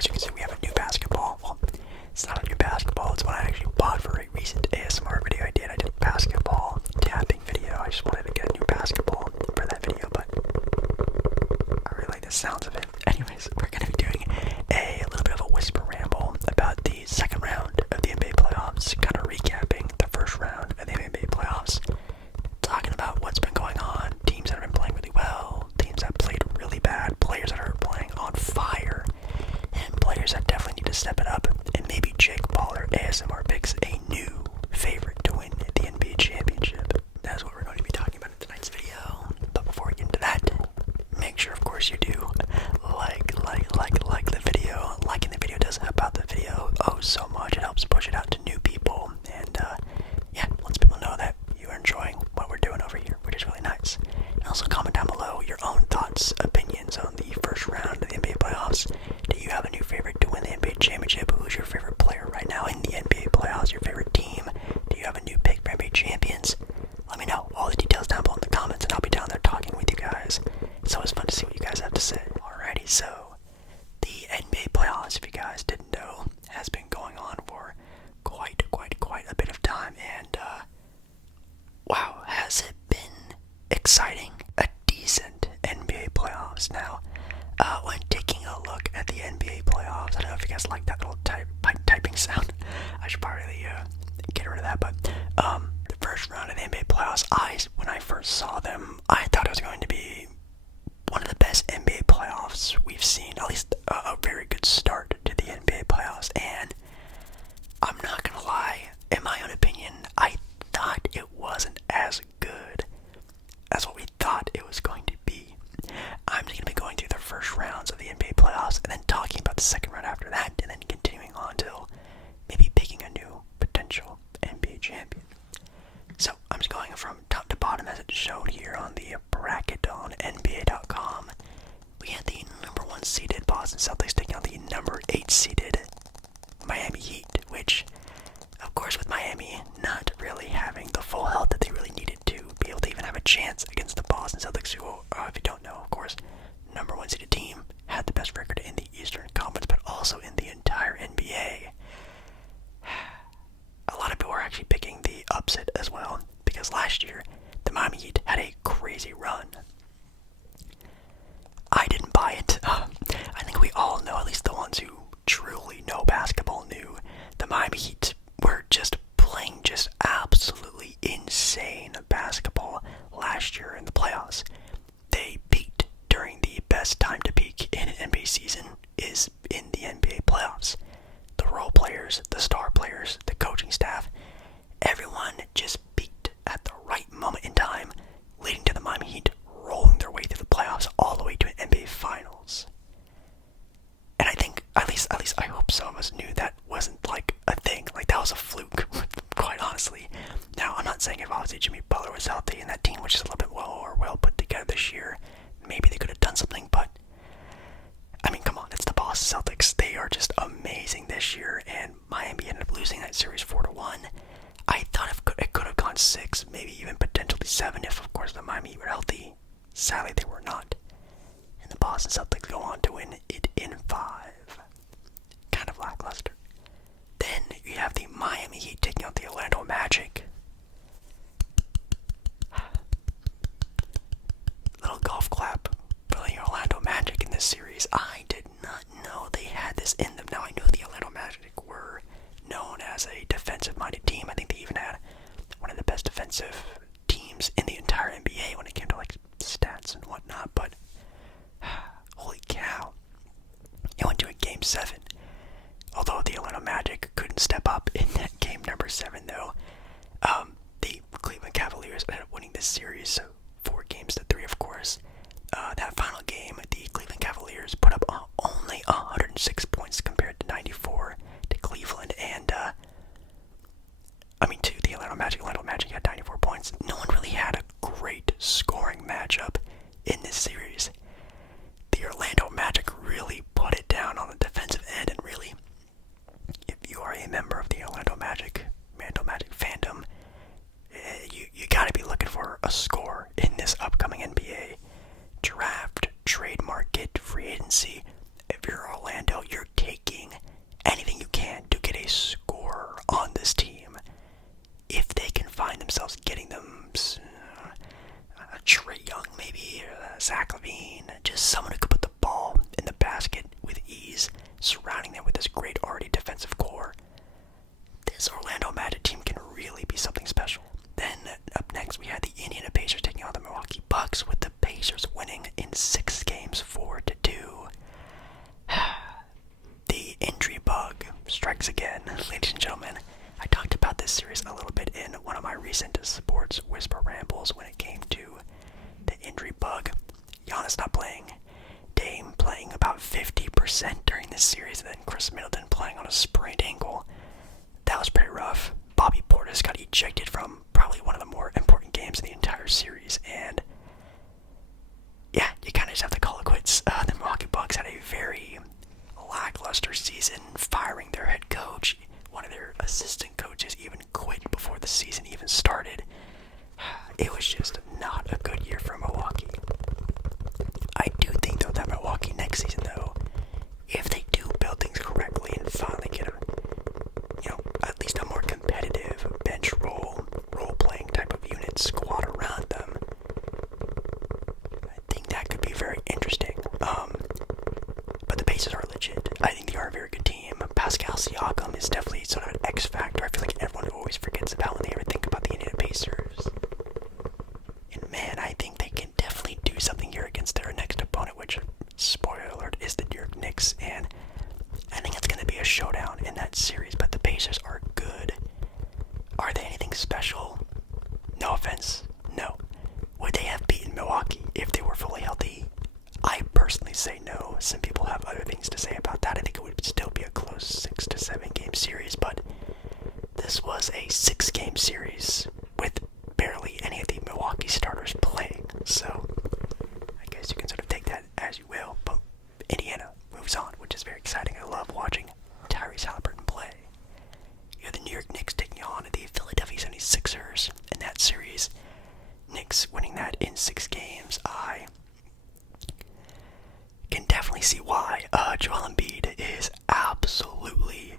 as you can see, we have a new basketball. Well, it's not a new basketball. It's one I actually bought for a recent ASMR video I did. I did a basketball tapping video. I just wanted to get a new basketball for that video, but I really like the sounds of it. Anyways, we're going to be doing a little bit of a whisper ramble about the second round of the NBA playoffs, kind of recapping the first round of the NBA playoffs, talking about what's been going on, teams that have been playing really well, teams that played really bad, players that are playing on fire, and players that definitely need to step it up, and maybe Jake Paul or ASMR picks a new favorite to win the NBA championship. That's what we're going to be talking about in tonight's video. But before we get into that, make sure, of course, you do like the video. Liking the video does help out the video so much. It helps push it out to new people, and yeah, lets people know that you're enjoying what we're doing over here, which is really nice. And also comment down below your own thoughts, opinions on the first round of the NBA playoffs. Do you have a new favorite to win the NBA championship? Who's your favorite player right now in the NBA playoffs? Your favorite team? Do you have a new pick for NBA champions? Let me know all the details down below in the comments, and I'll be down there talking with you guys. It's always fun to see what you guys have to say. Alrighty, so the NBA playoffs, if you guys didn't know, has been going on for quite a bit of time, and wow, has it been exciting? A decent NBA playoffs. Now, when taking a look at the NBA playoffs, I don't know if you guys like that little typing sound. I should probably get rid of that, but the first round of the NBA playoffs, when I first saw them, I thought it was going to be one of the best NBA playoffs we've seen, at least a very good start to the NBA playoffs, and I'm not gonna lie, in my own opinion, I thought it wasn't as good as what we thought it was going to be. I'm just gonna be going through the first rounds of the NBA playoffs, and then talking about the second round after that, and then continuing on till maybe picking a new potential NBA champion. So I'm just going from top to bottom as it's shown here on the bracket on NBA.com. We had the number 1 seeded Boston Celtics taking out the number 8 seeded Miami Heat, which, of course, with Miami not really having the full health that they really needed to be able to even have a chance against the Boston Celtics, who, if you don't know, of course, number 1 seeded team, had the best record in the Eastern Conference, but also in the entire NBA. A lot of people are actually picking the upset as well, because last year, the Miami Heat had a crazy run. I didn't buy it. I think we all know, at least the ones who truly know basketball knew, the Miami Heat were just playing just absolutely insane basketball last year in the playoffs. They peaked during the best time to peak in an NBA season is in the NBA playoffs. The role players, the star players, the coaching staff, everyone just peaked at the right moment in time, leading to the Miami Heat rolling their way through the playoffs all the way to an NBA Finals. And I think, at least I hope some of us knew that wasn't like a thing, like that was a fluke, quite honestly. Now, I'm not saying if obviously Jimmy Butler was healthy and that team was just a little bit well put together this year, maybe they could have done something, but I mean, come on, it's the Boston Celtics. They are just amazing this year, and Miami ended up losing that series 4-1. I thought it could have gone 6, maybe even potentially 7 if, of course, the Miami were healthy. Sadly, they were not. And the Boston Celtics go on to win it in 5. Kind of lackluster. Then you have the Miami Heat taking out the Orlando Magic. Little golf clap for the Orlando Magic in this series. I did not know they had this in them. Now, I knew the Orlando Magic were known as a defensive-minded team. I think they even had one of the best defensive teams in the entire NBA when it came to like stats and whatnot, but holy cow, it went to a game 7. Although the Orlando Magic couldn't step up in that game number 7, though, the Cleveland Cavaliers ended up winning this series 4-3, of course. That final game, the Cleveland Cavaliers put up only 106 points compared to 94 to Cleveland, and to the Orlando Magic. Orlando Magic had 94 points. No one really had a great scoring matchup in this series. The Orlando Magic really put it down on the defensive end, and really, if you are a member of the Orlando Magic fandom, you gotta be looking for a score in this upcoming NBA draft, trade market, free agency. If you're Orlando, you're taking about 50% during this series, and then Chris Middleton playing on a sprained ankle. That was pretty rough. Bobby Portis got ejected from probably one of the more important games in the entire series, and yeah, you kind of just have to call it quits. The Milwaukee Bucks had a very lackluster season, firing their head coach. One of their assistant coaches even quit before the season even started. It was just not a good year for Milwaukee. I do think, though, that Milwaukee next season, though, if they do build things correctly and finally get at least a more competitive bench role-playing type of unit squad around them, I think that could be very interesting. But the Pacers are legit. I think they are a very good team. Pascal Siakam is definitely sort of an X factor. I feel like everyone always forgets about when they ever think about the Indiana Pacers. And man, I think they can definitely do something here against their next opponent, which, spoiler alert, is the New York Knicks. And I think it's going to be a showdown in that series. But the Pacers are good. Are they anything special? No offense, no. Would they have beaten Milwaukee if they were fully healthy? I personally say no. Some people have other things to say about that. I think it would still be a close 6 to 7 game series, but this was a 6-game series with barely any of the Milwaukee starters playing. So I guess you can sort of take that as you will. But Indiana moves on, which is very exciting. I love watching Tyrese Haliburton play. You have the New York Knicks taking on the Philadelphia 76ers in that series. Knicks winning that in 6 games. I can definitely see why. Joel Embiid is absolutely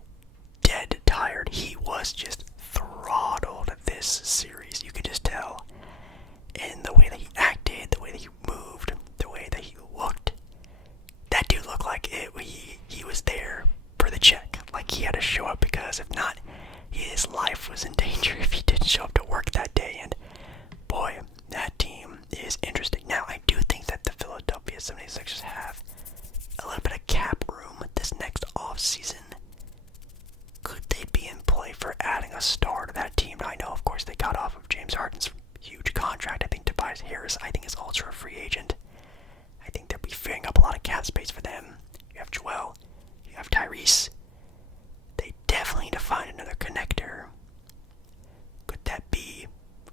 dead tired. He was just throttled this series. You can just tell in the way that he acted, the way that he moved, the way that he looked. That dude looked like he was there for the check. Like he had to show up, because if not, his life was in danger if he didn't show up to work that day. And boy, that team is interesting. Now, I do think that the Philadelphia 76ers have a little bit of cap room this next offseason. Could they be in play for adding a star to that team? Now, I know, of course, they got off of James Harden's huge contract. I think Tobias Harris, I think, is also a free agent. I think they'll be freeing up a lot of cap space for them. You have Joel, you have Tyrese. They definitely need to find another connector. Could that be,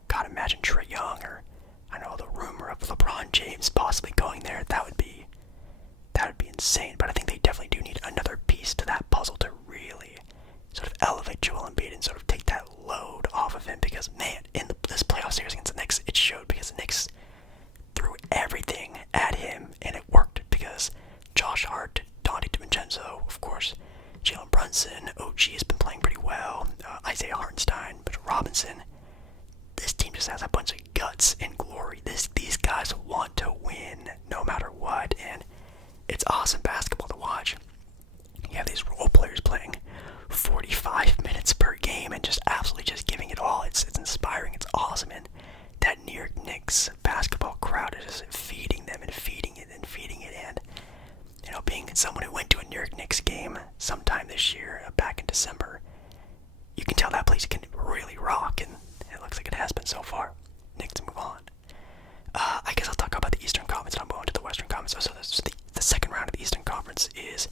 gotta imagine, Trae Young, or I know the rumor of LeBron James possibly going there. That would be insane. But I think they definitely do need another piece to that puzzle to really sort of elevate Joel Embiid and sort of take that load off of him. Because man, in this playoff series against the Knicks, it showed, because the Knicks threw everything at him and it worked, because Josh Hart, Donte DiVincenzo, of course, Jalen Brunson, OG has been playing pretty well, Isaiah Hartenstein, Mitchell Robinson. This team just has a bunch of guts and glory. These guys want to win no matter what, and it's awesome basketball to watch. You have these role players playing 45 minutes per game and just absolutely just giving it all. It's inspiring. It's awesome, and that New York Knicks basketball crowd is just feeding them and feeding it and feeding it. And being someone who went to a New York Knicks game sometime this year, back in December, you can tell that place can really rock, and it looks like it has been so far. Knicks move on. I guess I'll talk about the Eastern Conference, and I'll move on to the Western Conference. So the second round of the Eastern Conference is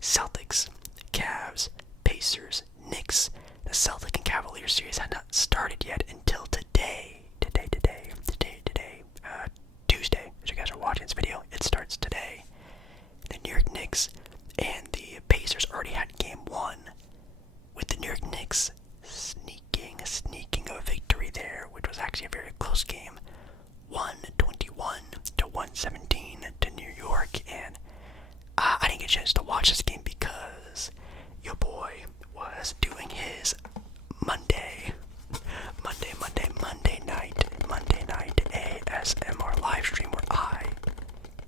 Celtics, Cavs, Pacers, Knicks. The Celtic and Cavaliers series had not started yet until today. Tuesday, as you guys are watching this video, it starts today. The New York Knicks and the Pacers already had game 1, with the New York Knicks sneaking a victory there, which was actually a very close game. 121 to 117 to New York, and I didn't get a chance to watch this game because your boy was doing his Monday night ASMR live stream, where I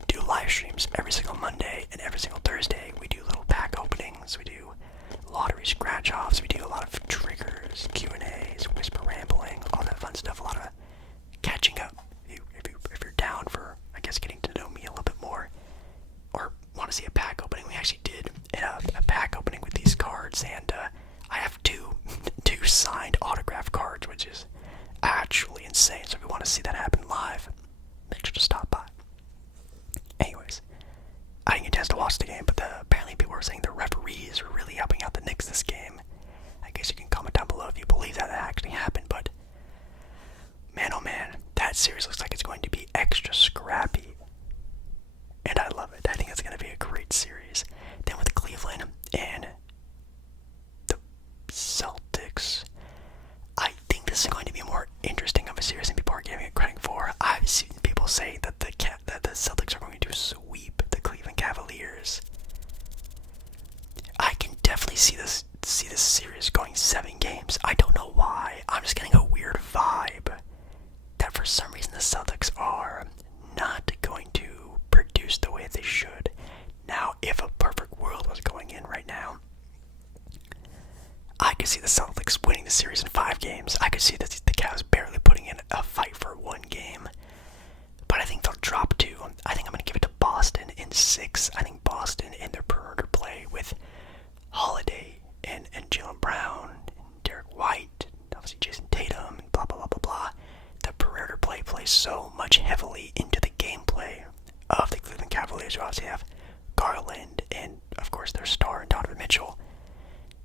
do live streams every single Monday and every single Thursday. We do little pack openings, we do lottery scratch offs, we do a lot of triggers, Q&As, whisper rambling, all that fun stuff, a lot of catching up. If you're down for, I guess, getting to know me a little bit more, or want to see a pack opening, we actually did a pack opening with these cards, and I have two signed autograph cards, which is actually insane. So if you want to see that happen live, make sure to stop by. Anyways, I didn't get a chance to watch the game, but apparently people were saying the referees were really helping out the Knicks this game. I guess you can comment down below if you believe that actually happened, but man, oh man, that series looks like it's going to be extra scrappy. And I love it. I think it's going to be a great series. Then with Cleveland and the Celtics, I think this is going to be more interesting of a series than people are giving it credit for. I've seen people say that the Celtics are going to sweep the Cleveland Cavaliers. I can definitely see this series going 7 games. I don't know why. I'm just getting a weird vibe that for some reason the Celtics are not going to produce the way they should. Now, if a perfect world was going in right now, I could see the Celtics winning the series in 5 games. I could see the Cavs barely putting in a fight for 1 game. But I think they'll drop 2. I think I'm going to give it to Boston in 6. I think Boston in their perimeter play with Holiday and Jaylen Brown and Derek White, and obviously Jason Tatum, and blah, blah, blah, blah, blah. The perimeter play plays so much heavily into the gameplay of the Cleveland Cavaliers, who obviously have Garland and, of course, their star, Donovan Mitchell.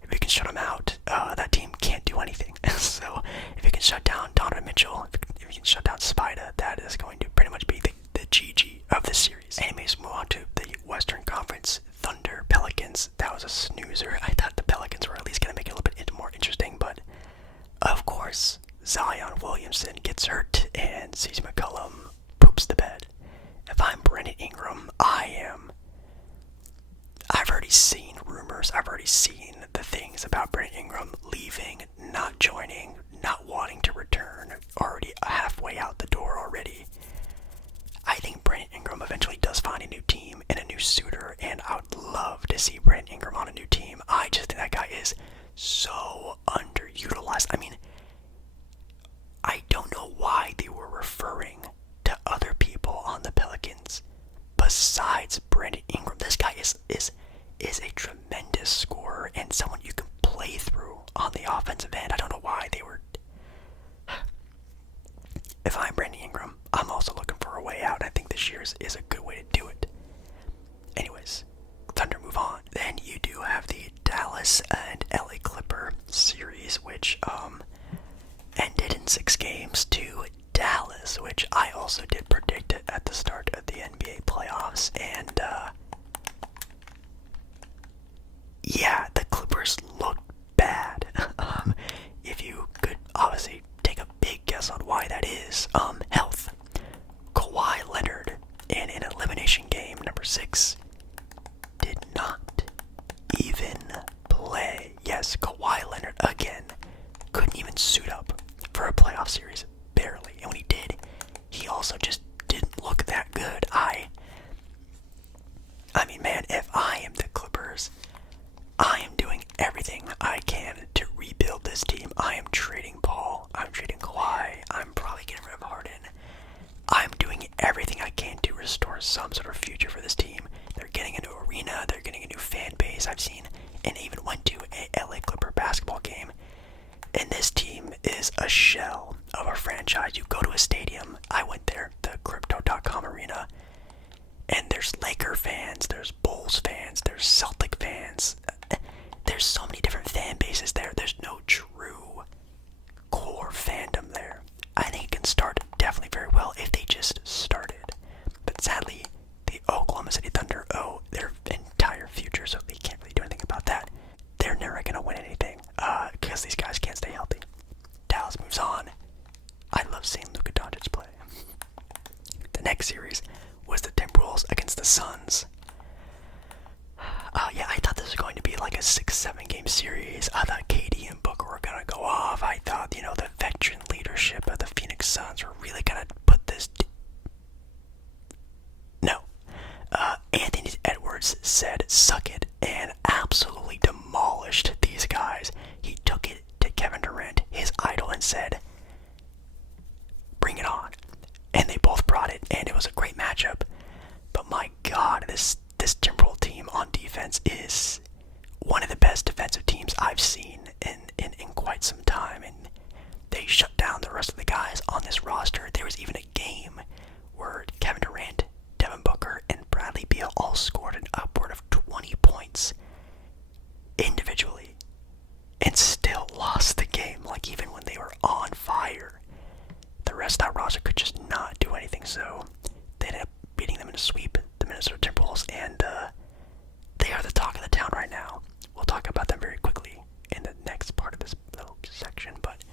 If you can shut them out, that team can't do anything. So, if you can shut down Donovan Mitchell, if you can shut down Spida, that is going to pretty much be the GG of this series. Anyways, move on to the Western Conference. Thunder, Pelicans, that was a snoozer. I thought the Pelicans were at least going to make it a little bit more interesting, but of course, Zion Williamson gets hurt and CJ McCollum poops the bed. If I'm Brandon Ingram, I've already seen rumors, I've already seen the things about Brandon Ingram leaving, not joining, not wanting to return, already halfway out the door already. I think Brandon Ingram eventually does find a new team and a new suitor, and I would love to see Brandon Ingram on a new team. I just think that guy is so underutilized. I mean, I don't know why they were referring to other people on the Pelicans besides Brandon Ingram. This guy is a tremendous scorer and someone you can play through on the offensive end. I don't know why they were. If I'm Brandon Ingram, I'm also looking for a way out. I think this year is a good way to do it. Anyways, Thunder move on. Then you do have the Dallas and LA Clipper series, which ended in 6 games to Dallas, which I also did predict it at the start of the NBA playoffs. And yeah, the Clippers looked bad. If you could obviously take a big guess on why that is, health. Kawhi Leonard in an elimination game number 6 did not even play. Yes, Kawhi Leonard again couldn't even suit up for a playoff series, barely. And when he did, he also just didn't look that good. I mean, man, if I am the Clippers, I am doing everything I can to rebuild this team. I am trading Paul. I'm trading Kawhi. I'm probably getting rid of Harden. I'm doing everything I can to restore some sort of future for this team. They're getting a new arena. They're getting a new fan base. I've seen and even went to a LA Clipper basketball game. And this team is a shell of a franchise. You go to a stadium. I went there, the Crypto.com arena. And there's Laker fans, there's Bulls fans, there's Celtic fans. There's so many different fan bases there. There's no true core fandom there. I think it can start definitely very well if they just started. But sadly, the Oklahoma City Thunder owe their entire future, so they can't really do anything about that. They're never going to win anything because these guys can't stay healthy. Dallas moves on. I love seeing Luka Doncic play. The next series was the Timberwolves against the Suns. Yeah, I thought this was going to be like a 6-7 game series. I thought KD and Booker were going to go off. I thought, the veteran leadership of the Phoenix Suns were really going to put this... No. Anthony Edwards said, suck it, and absolutely demolished these guys. He took it to Kevin Durant, his idol, and said, bring it on. And they both brought it, and it was a great matchup. But my God, this Timberwolves team on defense is one of the best defensive teams I've seen in quite some time. And they shut down the rest of the guys on this roster. There was even a game where Kevin Durant, Devin Booker, and Bradley Beal all scored an upward of 20 points individually and still lost the game. Like, even when they were on fire, the rest of that roster could just not do anything. So they ended up beating them in a sweep, the Minnesota Timberwolves, and they are the talk of the town right now. We'll talk about them very quickly in the next part of this little section, but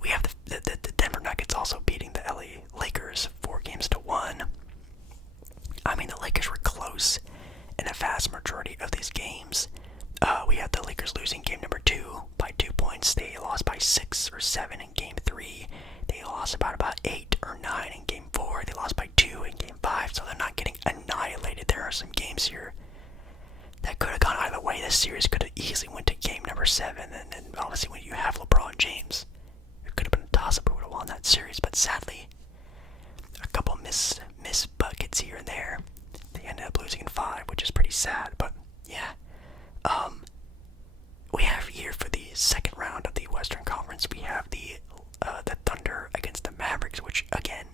we have the Denver Nuggets also beating the LA Lakers 4-1. I mean, the Lakers were close in a vast majority of these games. We had the Lakers losing game number 2 by 2 points. They lost by 6 or 7 in game 3. They lost about 8 or 9 in game 4. They lost by 2 in game 5, so they're not getting annihilated. There are some games here that could have gone either way. This series could have easily went to game number 7, and then obviously when you have LeBron James, it could have been a toss-up who would have won that series, but sadly, a couple miss buckets here and there. They ended up losing in 5, which is pretty sad, but yeah. We have here for the second round of the Western Conference, we have the Thunder against the Mavericks, which again,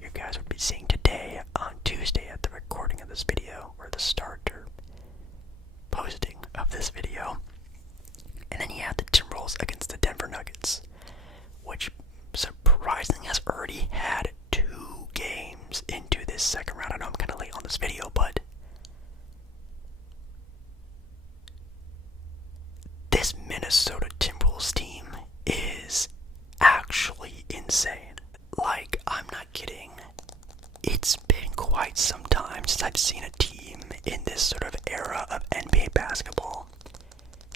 you guys would be seeing today on Tuesday at the recording of this video, or the start or posting of this video. And then you have the Timberwolves against the Denver Nuggets, which surprisingly has already had 2 games into this second round. I know I'm kind of late on this video, but this Minnesota Timberwolves team is actually insane. Like, I'm not kidding. It's been quite some time since I've seen a team in this sort of era of NBA basketball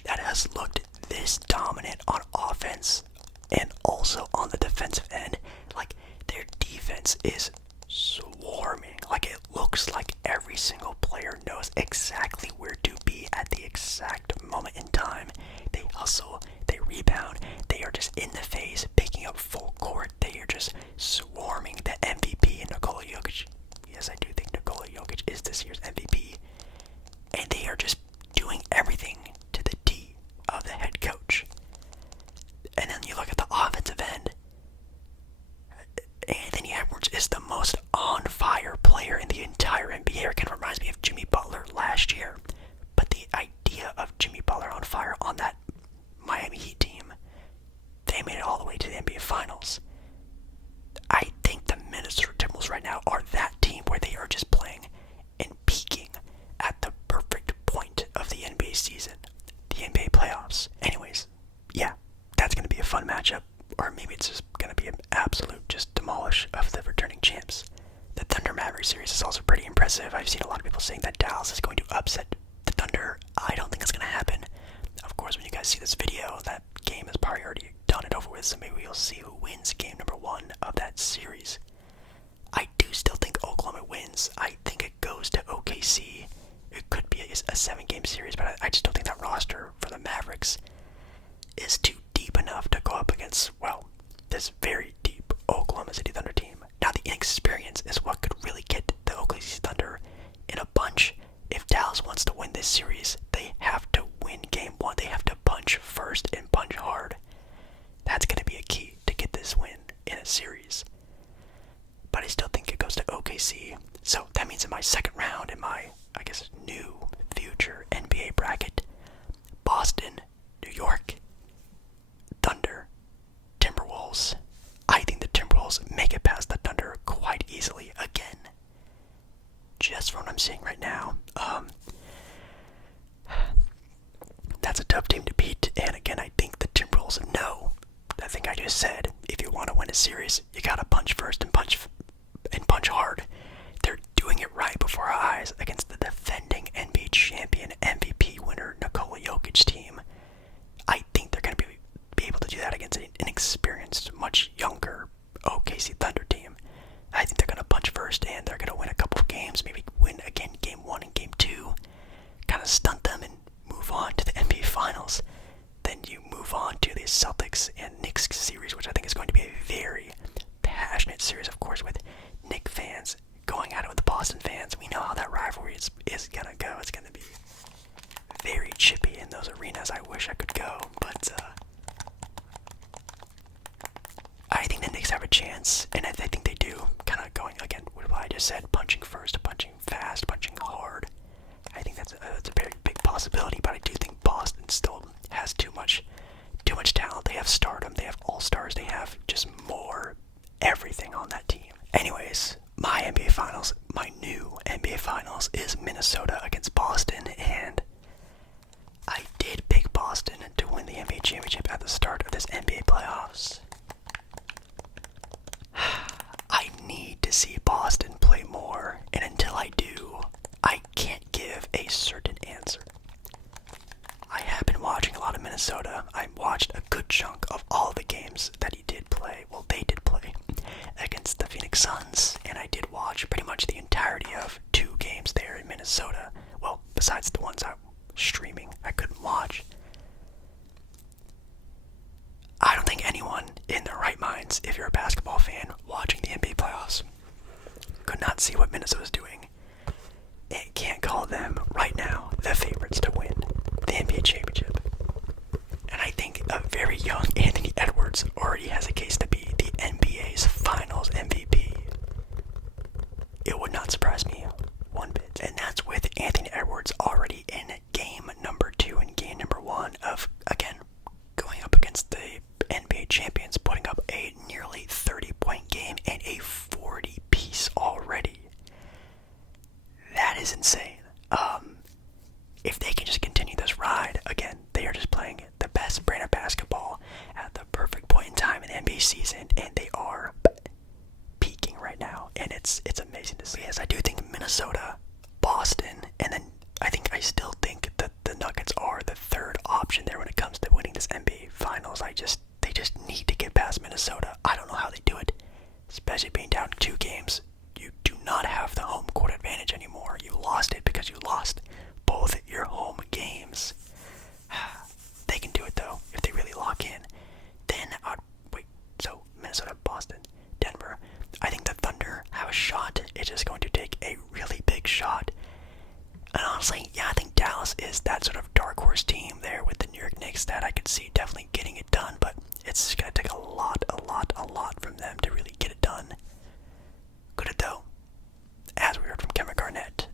that has looked this dominant on offense and also on the defensive end. Like, their defense is swarming. Like, it looks like every single player knows exactly where to be at the exact moment in time. They hustle, they rebound, they are just in the face, picking up full court. They are just swarming the MVP in Nikola Jokic. Yes, I do think Nikola Jokic is this year's MVP. And they are just doing everything to the T of the head coach. And then you look at the offensive end, Anthony Edwards is the most on-fire player in the entire NBA. It kind of reminds me of Jimmy Butler last year. But the idea of Jimmy Butler on fire on that Miami Heat team, they made it all the way to the NBA Finals. I think the Minnesota Timberwolves right now are that team where they are just playing and peaking at the perfect point of the NBA season, the NBA playoffs. Anyways, yeah, that's going to be a fun matchup. Or maybe it's just going to be an absolute just demolish of the returning champs. The Thunder Mavericks series is also pretty impressive. I've seen a lot of people saying that Dallas is going to upset the Thunder. I don't think it's going to happen. Of course, when you guys see this video, that game is probably already done and over with, so maybe we'll see who wins game number 1 of that series. I do still think Oklahoma wins. I think it goes to OKC. It could be a 7-game series, but I just don't think that roster for the Mavericks is too deep enough to go up against, well, this very deep Oklahoma City Thunder team. Now, the inexperience is what could really get the Oklahoma City Thunder in a bunch. If Dallas wants to win this series, they have to win game 1. They have to punch first and punch hard. That's going to be a key to get this win in a series. But I still think it goes to OKC. So that means in my second round, in my, I guess, new future NBA bracket, Boston, New York, Thunder, Timberwolves. I think the Timberwolves make it past the Thunder quite easily again. Just from what I'm seeing right now. That's a tough team to beat. And again, I think the Timberwolves know. I think I just said, if you want to win a series, you gotta punch first and punch hard. They're doing it right before our eyes against the defending NBA champion, MVP winner Nikola Jokic team. I think they're going to be able to do that against an inexperienced, much younger OKC Thunder team. I think they're going to punch first and they're going to win a couple of games, maybe win again game 1 and game 2, kind of stunt them and move on to the NBA Finals. Then you move on to the Celtics and Knicks series, which I think is going to be a very passionate series, of course, with Knicks fans going at it with the Boston fans. We know how that rivalry is going to go. It's going to be very chippy in those arenas. I wish I could go, but I think the Knicks have a chance, and I think they do. Kind of going, again, what I just said, punching first, punching fast. possibility, but I do think Boston still has too much talent. They have stardom, they have all-stars, they have just more everything on that team. Anyways, my NBA Finals, my new NBA Finals is Minnesota against Boston, and I did pick Boston to win the NBA championship at the start of this NBA playoffs. I need to see Boston play more, and until I do, I can't give a certain answer. I have been watching a lot of Minnesota. I watched a good chunk of all the games that they did play against the Phoenix Suns, and I did watch pretty much the entirety of 2 games there in Minnesota. Well, besides the ones I was streaming, I couldn't watch. I don't think anyone in their right minds, if you're a basketball fan watching the NBA playoffs, could not see what Minnesota's doing. It can't call them right now the favorites to win the NBA championship. And I think a very young Anthony Edwards already has a case to be the NBA's Finals MVP. It would not surprise me one bit. And that's with Anthony Edwards already in game number 2 and game number 1 of, again, going up against the NBA champions, putting up a nearly 30-point game and a 40-piece already. That is insane. If they can just continue this ride, again, they are just playing the best brand of basketball at the perfect point in time in the NBA season, and they are peaking right now, and it's amazing to see. Yes, I do think Minnesota, Boston, and then I still think that the Nuggets are the third option there when it comes to winning this NBA Finals. They just need to get past Minnesota. I don't know how they do it, especially being down 2 games. You do not have the home court advantage anymore. You lost it because you lost both your home games. They can do it though if they really lock in. Then so Minnesota, Boston, Denver. I think the Thunder have a shot. It's just going to take a really big shot. And honestly, yeah, I think Dallas is that sort of dark horse team there with the New York Knicks that I could see definitely getting it done, but it's going to take a lot from them to really get it done. Could it though? As we heard from Kevin Garnett,